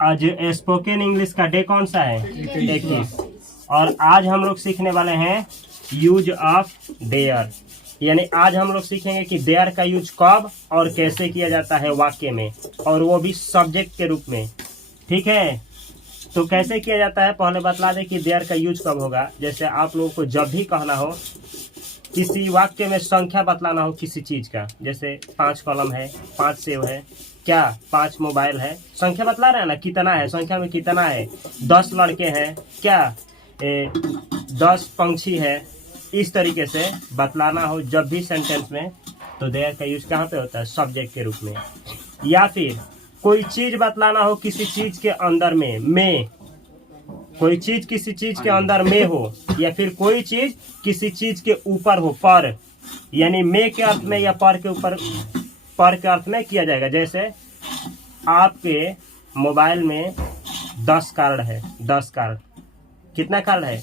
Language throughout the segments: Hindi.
आज स्पोकन इंग्लिश का डे कौन सा है? 21। और आज हम लोग सीखने वाले हैं यूज ऑफ देयर, यानी आज हम लोग सीखेंगे कि देयर का यूज कब और कैसे किया जाता है वाक्य में, और वो भी सब्जेक्ट के रूप में। ठीक है, तो कैसे किया जाता है पहले बतला दें कि देयर का यूज कब होगा। जैसे आप लोगों को जब भी कहना हो, किसी वाक्य में संख्या बतलाना हो किसी चीज का, जैसे 5 कलम है, 5 सेब है, क्या 5 मोबाइल है, संख्या बतला रहे हैं ना, कितना है, संख्या में कितना है, 10 लड़के हैं, क्या 10 पंछी है। इस तरीके से बतलाना हो जब भी सेंटेंस में, तो देयर का यूज कहाँ पे होता है? सब्जेक्ट के रूप में। या फिर कोई चीज बतलाना हो किसी चीज के अंदर में कोई चीज किसी चीज के अंदर में हो, या फिर कोई चीज किसी चीज के ऊपर हो, पर, यानी में के अर्थ में या पर के ऊपर, पर के अर्थ में किया जाएगा। जैसे आपके मोबाइल में 10 कार्ड है, 10 कार्ड, कितना कार्ड है?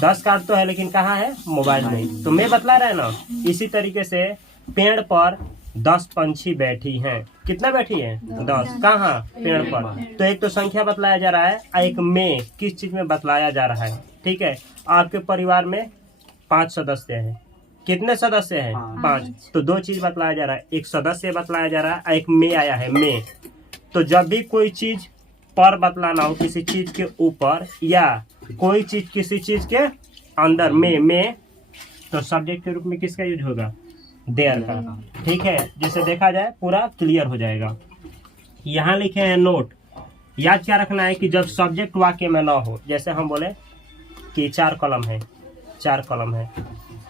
10 कार्ड तो है, लेकिन कहाँ है? मोबाइल में, तो मैं बतला रहे हैं ना। इसी तरीके से पेड़ पर 10 पंछी बैठी हैं, कितना बैठी है? 10, कहाँ? पेड़ पर। तो एक तो संख्या बतलाया जा रहा है, एक में किस चीज में बतलाया जा रहा है। ठीक है, आपके परिवार में 5 सदस्य हैं, कितने सदस्य हैं? 5, तो 2 चीज बतलाया जा रहा है, एक सदस्य बतलाया जा रहा है, एक में आया है, में। तो जब भी कोई चीज पर बतलाना हो किसी चीज के ऊपर, या कोई चीज किसी चीज के अंदर में, तो सब्जेक्ट के रूप में किसका यूज होगा? देयर का। ठीक है, जिसे देखा जाए पूरा क्लियर हो जाएगा। यहाँ लिखे हैं नोट। याद क्या रखना है कि जब सब्जेक्ट वाक्य में ना हो, जैसे हम बोले कि 4 कलम है, 4 कलम है,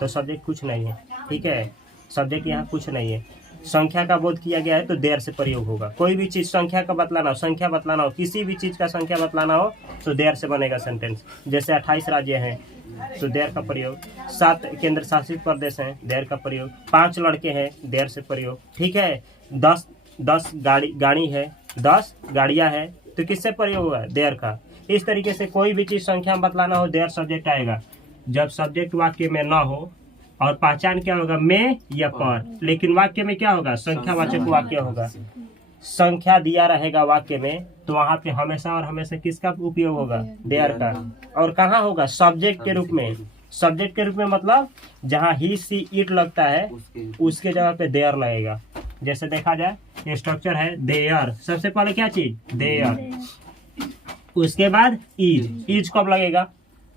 तो सब्जेक्ट कुछ नहीं है। ठीक है, सब्जेक्ट यहाँ कुछ नहीं है। संख्या का बोध किया गया है तो देयर से प्रयोग होगा। कोई भी चीज संख्या का बतलाना हो, संख्या बतलाना हो, किसी भी चीज का संख्या बतलाना हो, तो देयर से बनेगा सेंटेंस। जैसे 28 राज्य हैं, तो देयर का प्रयोग। 7 केंद्र शासित प्रदेश हैं, देयर का प्रयोग। 5 लड़के हैं, देयर से प्रयोग। ठीक है, 10 गाड़ी है, 10 गाड़ियां हैं, तो किससे प्रयोग हुआ? देयर का। इस तरीके से कोई भी चीज संख्या बतलाना हो, देयर सब्जेक्ट आएगा। जब सब्जेक्ट वाक्य में ना हो, और पहचान क्या होगा? में या पर, लेकिन वाक्य में क्या होगा? संख्यावाचक वाक्य होगा। संख्या दिया रहेगा वाक्य में, तो वहां पे हमेशा और हमेशा किसका उपयोग होगा? देयर का। और कहाँ होगा? सब्जेक्ट के रूप में। सब्जेक्ट के रूप में मतलब जहाँ ही, सी, इट लगता है, उसके जगह पे देयर लगेगा। जैसे देखा जाए स्ट्रक्चर है देयर, सबसे पहले क्या चीज? देयर, उसके बाद इज कब लगेगा?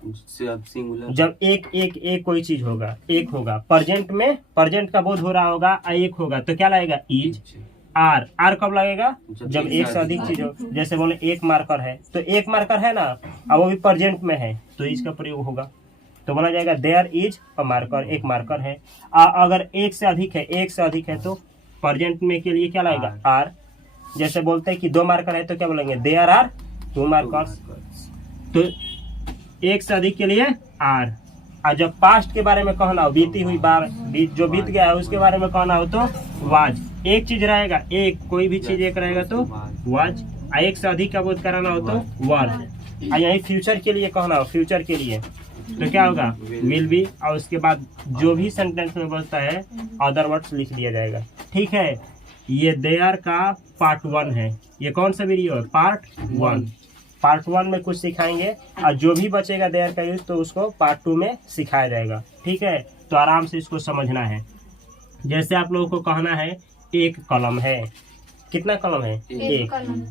जब एक कोई चीज होगा, एक होगा। प्रजेंट का बोध हो रहा होगा, एक होगा, तो क्या लगेगा? इज। आर कब लगेगा? जब एक से अधिक चीज हो। जैसे बोले एक मार्कर है, तो एक मार्कर है ना, अब वो भी प्रेजेंट में है, तो इज का प्रयोग होगा, तो बोला जाएगा देयर इज अ मार्कर, एक मार्कर है। अगर एक से अधिक है तो प्रेजेंट में के लिए क्या लगेगा? आर। जैसे बोलते हैं कि 2 मार्कर है, तो क्या बोलेंगे? There are 2 markers. तो एक से अधिक के लिए आर। और जब पास्ट के बारे में कहना हो, बीती हुई बार, जो बीत गया है उसके बारे में कहना हो, तो वाज। एक चीज रहेगा, एक कोई भी चीज एक रहेगा तो वाज। एक से अधिक का बोध कराना हो तो वर। यही फ्यूचर के लिए कहना हो, फ्यूचर के लिए, तो क्या होगा? Will be. और उसके बाद जो भी सेंटेंस में बोलता है अदर वर्ड्स लिख दिया जाएगा। ठीक है, ये देयर का पार्ट 1 है। ये कौन सा वीडियो है? पार्ट 1। पार्ट 1 में कुछ सिखाएंगे, और जो भी बचेगा देयर का यूज, तो उसको पार्ट 2 में सिखाया जाएगा। ठीक है, तो आराम से इसको समझना है। जैसे आप लोगों को कहना है 1 कलम है, कितना कलम है? 1।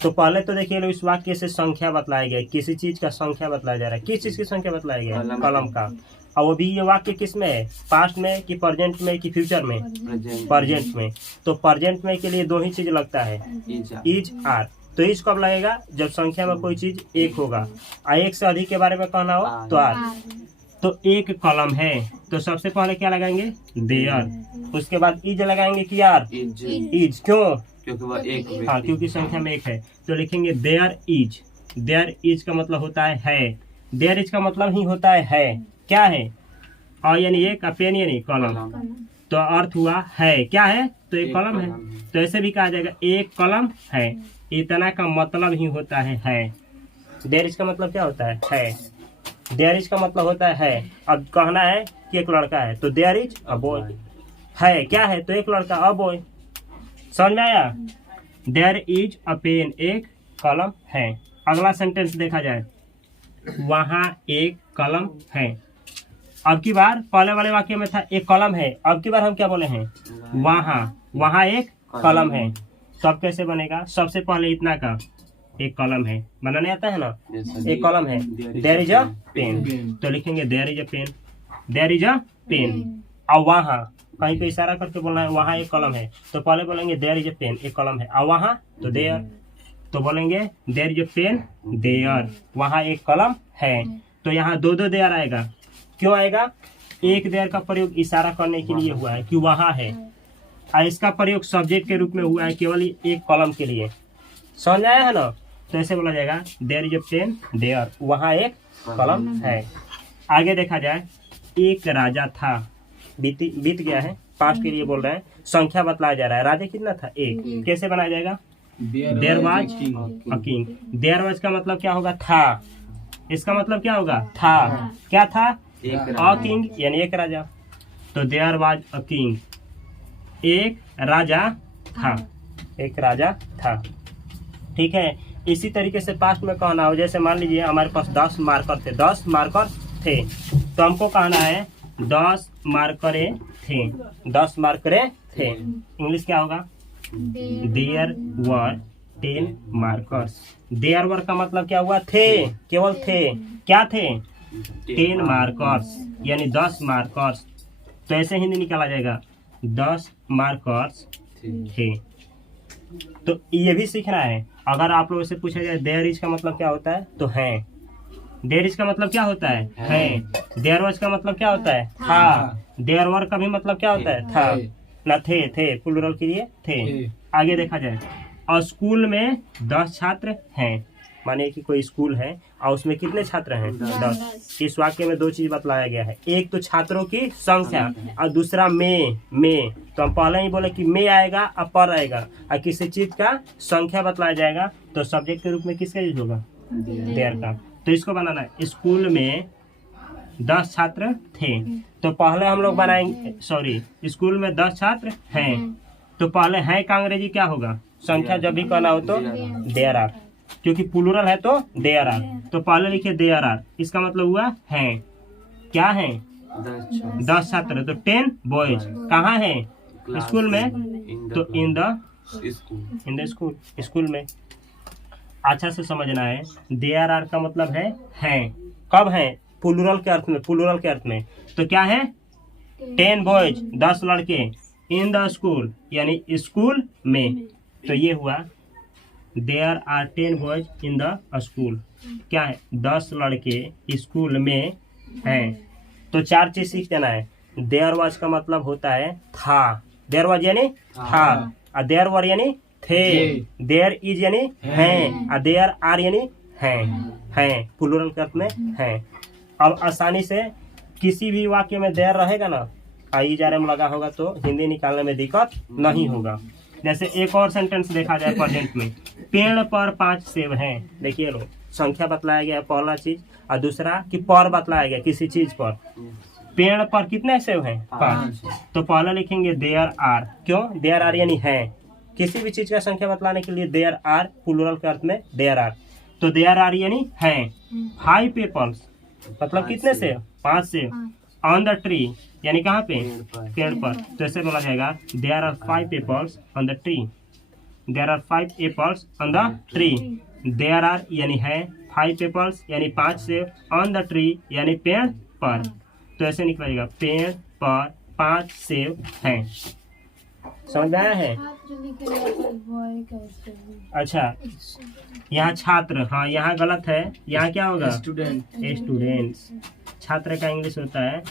तो पहले तो देखिए इस वाक्य से संख्या बतलाया गया, किसी चीज का संख्या बतलाया जा रहा है। किस चीज की संख्या बतलाया गया? कलम का। और वो भी ये वाक्य किस में है? पास्ट में कि प्रेजेंट में कि फ्यूचर में? प्रेजेंट में। तो प्रेजेंट में के लिए 2 ही चीज लगता है, इज, आर। तो इज कब लगेगा? जब संख्या में कोई चीज एक होगा, और एक से अधिक के बारे में कहना हो तो आर। तो 1 कलम है, तो सबसे पहले क्या लगाएंगे? देयर। उसके बाद इज लगाएंगे कि आर? इज। क्यों? क्योंकि वह एक, हाँ, क्योंकि संख्या में 1 है, तो लिखेंगे देयर इज। देयर इज का मतलब होता है। देयर इज का मतलब ही होता है। क्या है? और यानी एक, पेन यानी कलम, तो अर्थ हुआ है। क्या है? तो एक कलम है। तो ऐसे भी कहा जाएगा 1 कलम है। इतना का मतलब ही होता है। देयर इज का मतलब क्या होता है? देयर इज का मतलब होता है। अब कहना है कि एक लड़का है, तो देयर इज अ बॉय है। क्या है? तो एक लड़का, अ बॉय। समझ में आया? देयर इज अ पेन, एक कलम है। अगला सेंटेंस देखा जाए, वहाँ एक कलम है। अब की बार पहले वाले वाक्य में था एक कलम है, अब की बार हम क्या बोले हैं, वहाँ एक कलम है। तो अब कैसे बनेगा, सबसे पहले इतना का एक कलम है, बनाने आता है ना, एक कलम है, देयर इज अ पेन, तो लिखेंगे there is a pen, there is a pen. और वहाँ कहीं पे इशारा करके बोलना है, वहाँ एक कलम है, तो पहले बोलेंगे देयर इज अ पेन, एक कलम है, और वहाँ तो देयर, तो बोलेंगे there is a pen there, वहाँ एक कलम है। तो यहाँ दो दो देयर आएगा, क्यों आएगा, एक देयर का प्रयोग इशारा करने के लिए हुआ है कि वहाँ है, और इसका प्रयोग सब्जेक्ट के रूप में हुआ है केवल एक कलम के लिए। समझ आया है ना, तो ऐसे बोला जाएगा there is a pen there, वहाँ एक कलम है। आगे देखा जाए, एक राजा था, बीत गया है, पास्ट के लिए बोल रहे हैं, संख्या बतलाया जा रहा है, राजा कितना था, एक, कैसे बनाया जाएगा, there was a king. There was का मतलब क्या होगा, था, इसका मतलब क्या होगा, था, क्या था, अ किंग यानी एक राजा, तो देयर वाज अ किंग, एक राजा था, एक राजा था। ठीक है, इसी तरीके से पास्ट में कहना हो, जैसे मान लीजिए हमारे पास 10 मार्कर थे, 10 मार्कर थे, तो हमको कहना है 10 मार्करे थे, 10 मार्करे थे। इंग्लिश क्या होगा, there were 10 markers. There were का मतलब क्या हुआ, थे, केवल थे, क्या थे, 10 मार्कर्स यानी 10 मार्कर्स। तो ऐसे हिंदी निकाला जाएगा 10 मार्कर्स थे। तो ये भी सीखना है, अगर आप लोगों से पूछा जाए देयर इज का मतलब क्या होता है, तो है, देयर इज का मतलब क्या होता है, देयर वाज का मतलब क्या होता है, था, देयर वर का भी मतलब क्या होता है, था, ना थे प्लूरल के लिए थे। आगे देखा जाए, और स्कूल में 10 छात्र हैं, माने कि कोई स्कूल है और उसमें कितने छात्र हैं, 10। इस वाक्य में दो चीज बतलाया गया है, एक तो छात्रों की संख्या और दूसरा में। तो हम पहले ही बोले कि में आएगा और पर आएगा, और किसी चीज का संख्या बतलाया जाएगा तो सब्जेक्ट के रूप में किसका यूज होगा, देयर का। तो इसको बनाना है, स्कूल में 10 छात्र थे, तो पहले हम लोग बनाएंगे, सॉरी, स्कूल में 10 छात्र हैं, तो पहले हैं का अंग्रेजी क्या होगा, संख्या जब भी कहना हो तो देयर आर, क्योंकि प्लूरल है तो देयर आर, तो पहले लिखे देयर आर, इसका मतलब हुआ है, क्या है, 10 छात्र, तो 10 बॉयज, कहाँ है, स्कूल में, तो इन द स्कूल, स्कूल में। अच्छा से समझना है, देयर आर का मतलब है, कब है, प्लूरल के अर्थ में, प्लूरल के अर्थ में, तो क्या है, 10 बॉयज 10 लड़के, इन द स्कूल यानी स्कूल में, तो ये हुआ there are 10 boys in the school, क्या है, 10 लड़के स्कूल में हैं। तो 4 चीज सीख देना है, देयर वाज का मतलब होता है था, देयर वाज यानी था, और देयर वर यानी थे, देयर इज यानी हैं, और देयर आर यानी हैं, प्लूरल के अर्थ में हैं। अब आसानी से किसी भी वाक्य में देयर रहेगा ना, आई जा रहे में लगा होगा, तो हिंदी निकालने में दिक्कत नहीं होगा। जैसे एक और सेंटेंस देखा जाए प्रेजेंट में, पेड़ पर 5 सेब हैं, देखिए लो, संख्या बतलाया गया पहला चीज, और दूसरा कि पर बतलाया गया किसी चीज पर, पेड़ पर कितने सेब हैं, 5, तो पहले लिखेंगे देयर आर, क्यों, देयर आर यानी है, किसी भी चीज का संख्या बतलाने के लिए देयर आर, प्लूरल के अर्थ में देयर आर, तो देयर आर यानी है। 5 एप्पल्स मतलब कितने सेब, 5 सेब, ऑन द ट्री यानी कहाँ पे, पेड़ पर, तो ऐसे बोला जाएगा there are 5 apples on the tree, there are 5 apples on the tree, there are यानी है, 5 एप्पल्स यानी 5 सेब, ऑन द ट्री यानी पेड़ पर, तो ऐसे निकलेगा पेड़ पर 5 सेब हैं। समझ में आया है, अच्छा, यहाँ छात्र, हाँ यहाँ गलत है, यहाँ क्या होगा, स्टूडेंट्स, छात्र का इंग्लिश होता है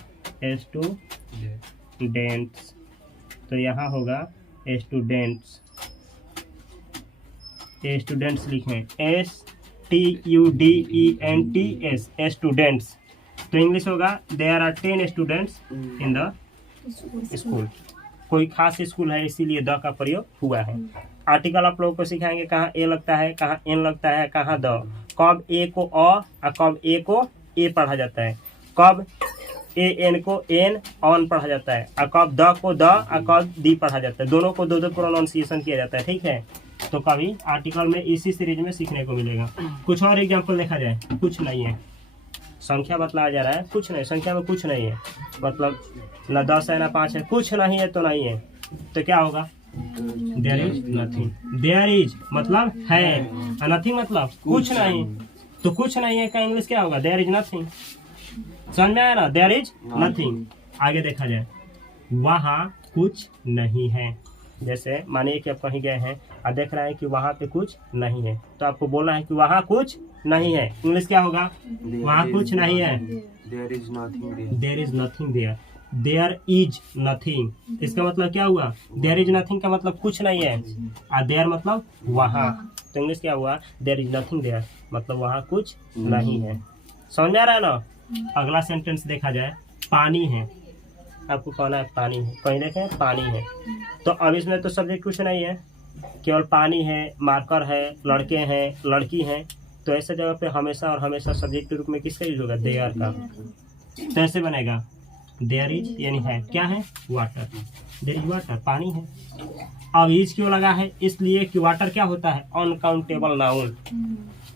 स्टूडेंट्स, तो यहाँ होगा स्टूडेंट्स, स्टूडेंट्स लिखें, STUDENTS, स्टूडेंट्स, तो इंग्लिश होगा there are 10 students in the school. कोई खास स्कूल है इसीलिए द का प्रयोग हुआ है। आर्टिकल आप लोगों को सिखाएंगे, कहाँ ए लगता है, कहाँ एन लगता है, कहाँ द, कब ए को अ और कब ए को ए पढ़ा जाता है, कब ए एन को एन ऑन पढ़ा जाता है, और कब द को द और कब दी पढ़ा जाता है, दोनों को दो प्रोनाउंसिएशन किया जाता है। ठीक है, तो कभी आर्टिकल में इसी सीरीज में सीखने को मिलेगा। कुछ और एग्जाम्पल देखा जाए, कुछ नहीं है, संख्या बतलाया जा रहा है, कुछ नहीं, संख्या में कुछ नहीं है, मतलब ना 10 है ना 5 है, कुछ नहीं है तो नहीं है, तो क्या होगा? There is nothing. There is मतलब है, नथिंग मतलब कुछ नहीं, तो कुछ नहीं है का इंग्लिश क्या होगा? There is nothing. समझ में आया ना? There is nothing. आगे देखा जाए, वहाँ कुछ नहीं है। जैसे मानिए कि आप कहीं गए हैं और देख रहे हैं कि वहाँ पे कुछ नहीं है, तो आपको बोलना है कि वहाँ कुछ नहीं है। इंग्लिश क्या होगा? वहाँ कुछ नहीं है। There is nothing there. There is nothing there. There is nothing, इसका मतलब क्या हुआ? देयर इज नथिंग का मतलब कुछ नहीं है, और देयर मतलब वहाँ, तो इंग्लिश क्या हुआ? देयर इज नथिंग देयर, मतलब वहाँ कुछ नहीं है। समझ में आ रहा है ना? अगला सेंटेंस देखा जाए, पानी है। आपको कहना है पानी है, कहीं देखें पानी है, तो अब इसमें तो सब्जेक्ट कुछ नहीं है, केवल पानी है, मार्कर है, लड़के हैं, लड़की हैं, तो ऐसे जगह पे हमेशा और हमेशा सब्जेक्ट के रूप में किसका यूज होगा? देयर का। तो ऐसे बनेगा, देयर इज यानी है, क्या है? वाटर। देयर इज वाटर, पानी है। अब इज क्यों लगा है? इसलिए कि वाटर क्या होता है? Uncountable noun.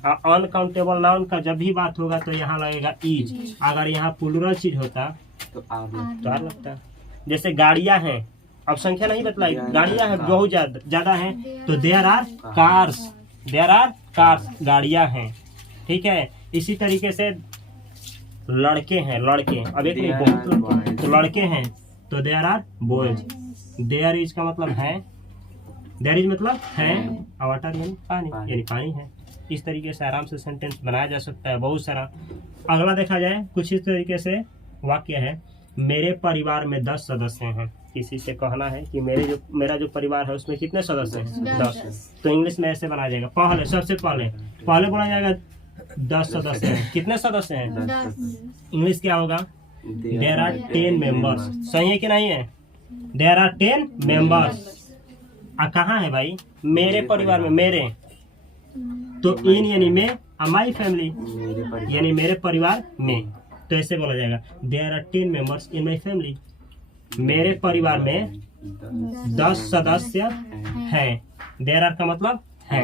अनकाउंटेबल नाउन का जब भी बात होगा तो यहाँ लगेगा इज। अगर यहाँ प्लूरल चीज होता तो आर आर लगता। जैसे गाड़ियां हैं, अब संख्या नहीं बतलाई, गाड़ियां हैं बहुत ज्यादा हैं, तो there are cars. There are cars, गाड़ियां हैं। ठीक है, इसी तरीके से लड़के हैं, लड़के, अब एक नहीं बहुत लड़के, तो लड़के हैं तो there are boys. There is का मतलब है, देयर इज मतलब है, और वाटर यानी पानी, यानी पानी है। इस तरीके से आराम से सेंटेंस बनाया जा सकता है, बहुत सारा। अगला देखा जाए, कुछ इस तरीके से वाक्य है, मेरे परिवार में 10 सदस्य हैं। किसी से कहना है कि मेरा जो परिवार है उसमें कितने सदस्य हैं? 10। तो इंग्लिश में ऐसे बनाया जाएगा, पहले सबसे पहले बोला जाएगा 10 सदस्य हैं। कितने सदस्य हैं? 10। इंग्लिश क्या होगा? There are 10 members. सही है कि नहीं है? There are 10 members. कहाँ है भाई? मेरे परिवार में, मेरे, तो इन यानी में, माई फैमिली यानी मेरे परिवार में, तो ऐसे बोला जाएगा, there are 10 members in my family. मेरे परिवार में 10 सदस्य हैं। देयर आर का मतलब है।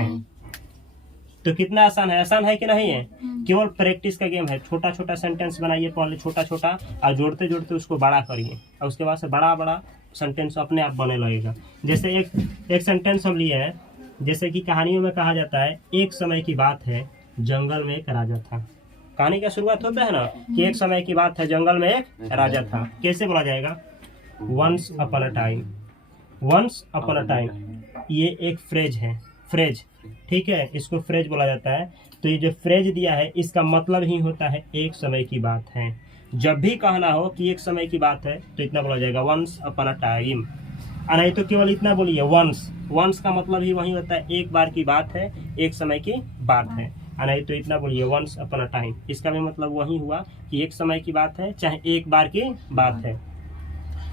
तो कितना आसान है? आसान है कि नहीं है? केवल प्रैक्टिस का गेम है। छोटा छोटा सेंटेंस बनाइए पहले, छोटा छोटा, और जोड़ते जोड़ते उसको बड़ा करिए, और उसके बाद से बड़ा बड़ा सेंटेंस अपने आप बने लगेगा। जैसे एक सेंटेंस हम लिए हैं, जैसे कि कहानियों में कहा जाता है, एक समय की बात है, जंगल में एक राजा था। कहानी का शुरुआत होता है ना कि एक समय की बात है, जंगल में एक राजा था। कैसे बोला जाएगा? Once upon a time. Once upon a time, ये एक फ्रेज है, फ्रेज, ठीक है, इसको फ्रेज बोला जाता है। तो ये जो फ्रेज दिया है इसका मतलब ही होता है एक समय की बात है। जब भी कहना हो कि एक समय की बात है तो इतना बोला जाएगा, वंस अपॉन अ टाइम। नहीं तो केवल इतना बोलिए, वंस। वंस का मतलब ही वही होता है, एक बार की बात है, एक समय की बात है। नहीं तो इतना बोलिए, वंस अपॉन अ टाइम। इसका भी मतलब वही हुआ कि एक समय की बात है, चाहे एक बार की बात है।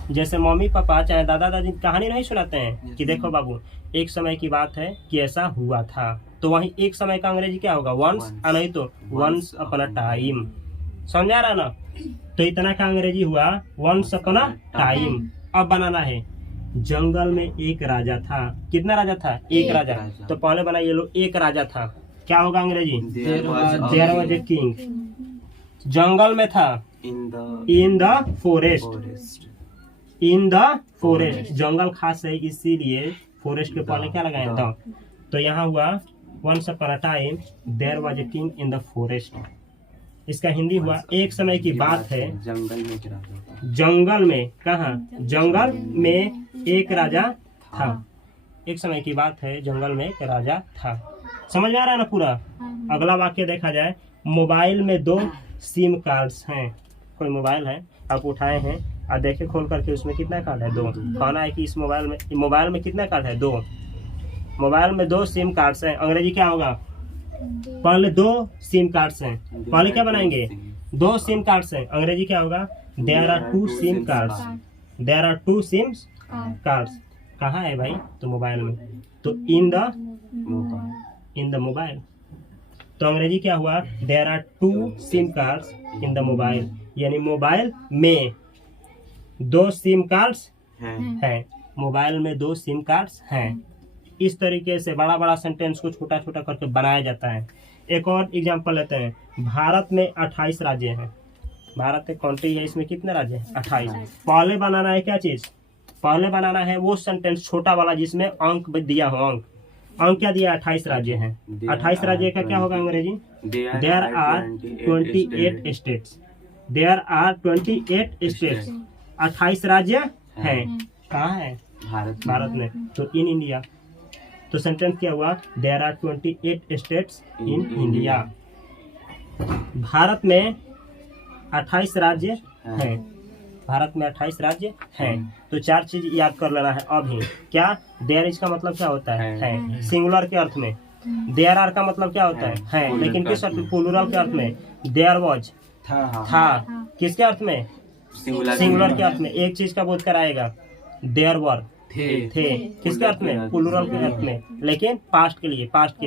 जैसे मम्मी पापा चाहे दादा दादी कहानी नहीं सुनाते हैं कि देखो बाबू, एक समय की बात है कि ऐसा हुआ था, तो वही एक समय का अंग्रेजी क्या होगा? वंस। नहीं तो वंस अपॉन अ टाइम। समझ आ रहा ना? तो इतना का अंग्रेजी हुआ वंस अपॉन अ टाइम। अब बनाना है, जंगल में एक राजा था। कितना राजा था? एक राजा। तो पहले बनाइए लो, एक राजा था, क्या होगा अंग्रेजी? There was a king. जंगल में था, in the forest. In the forest, जंगल खास है इसीलिए फॉरेस्ट के पहले क्या लगाए? द। तो यहाँ हुआ once upon a time there was a king in the forest. इसका हिंदी हुआ, एक समय की बात है, जंगल में एक राजा। जंगल में, कहाँ? जंगल में एक राजा था। एक समय की बात है, जंगल में एक राजा था। समझ में आ रहा है ना पूरा? अगला वाक्य देखा जाए, मोबाइल में 2 सिम कार्ड्स हैं। कोई मोबाइल है, आप उठाए हैं और देखे खोल करके, उसमें कितना कार्ड है? 2। कहना है कि इस मोबाइल में कितना कार्ड है? 2। मोबाइल में 2 सिम कार्ड्स हैं। अंग्रेजी क्या होगा? पहले 2 सिम कार्ड्स हैं, पहले क्या बनाएंगे? 2 सिम कार्ड्स हैं। अंग्रेजी क्या होगा? There are 2 SIM cards. There are 2 SIM cards. कहाँ है भाई? तो मोबाइल में, तो इन द मोबाइल। तो अंग्रेजी क्या हुआ? There are 2 SIM cards in the mobile, यानी मोबाइल में 2 सिम कार्ड्स हैं। मोबाइल में 2 सिम कार्ड्स हैं। इस तरीके से बड़ा बड़ा सेंटेंस को छोटा छोटा करके बनाया जाता है। एक और एग्जांपल लेते हैं। भारत में 28 राज्य हैं। भारत एक कंट्री है, इसमें कितने राज्य हैं? 28। पहले बनाना है क्या चीज? पहले बनाना है वो सेंटेंस छोटा वाला जिसमें अंक दिया हो। अंक क्या दिया? 28 राज्य हैं। 28 राज्य का क्या होगा अंग्रेजी? There are 28 states. There are 28 states. 28 राज्य हैं। कहाँ है? भारत में। तो इन इंडिया, तो सेंटेंस क्या हुआ? There are 28 states in India. Bharat में 28 राज्य हैं। भारत में 28 राज्य हैं। तो 4 चीज याद कर लेना है अभी। क्या? देयर इज का मतलब क्या होता है? सिंगुलर के अर्थ में। देयर आर का मतलब क्या होता है? लेकिन किस अर्थ में? प्लूरल के अर्थ में। देयर वाज था। किसके अर्थ में? सिंगुलर के अर्थ में। एक चीज का बोध कराएगा। देयर वर थे। किसके अर्थ में? प्लूरल के अर्थ में, लेकिन पास्ट के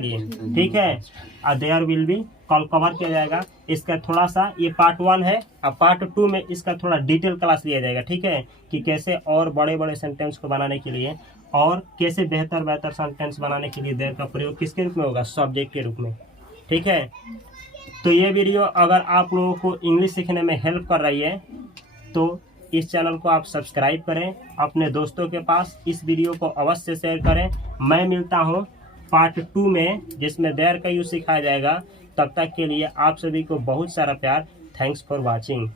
लिए। ठीक है। और देयर विल बी कल कवर किया जाएगा। इसका थोड़ा सा, ये पार्ट 1 है। अब पार्ट 2 में इसका थोड़ा डिटेल क्लास लिया जाएगा। ठीक है, कि कैसे और बड़े बड़े सेंटेंस को बनाने के लिए और कैसे बेहतर सेंटेंस बनाने के लिए देयर का प्रयोग किसके रूप में होगा? सब्जेक्ट के रूप में। ठीक है। तो ये वीडियो अगर आप लोगों को इंग्लिश सीखने में हेल्प कर रही है तो इस चैनल को आप सब्सक्राइब करें, अपने दोस्तों के पास इस वीडियो को अवश्य शेयर करें। मैं मिलता हूँ पार्ट 2 में, जिसमें देयर का यूज सिखाया जाएगा। तब तक के लिए आप सभी को बहुत सारा प्यार। Thanks for watching.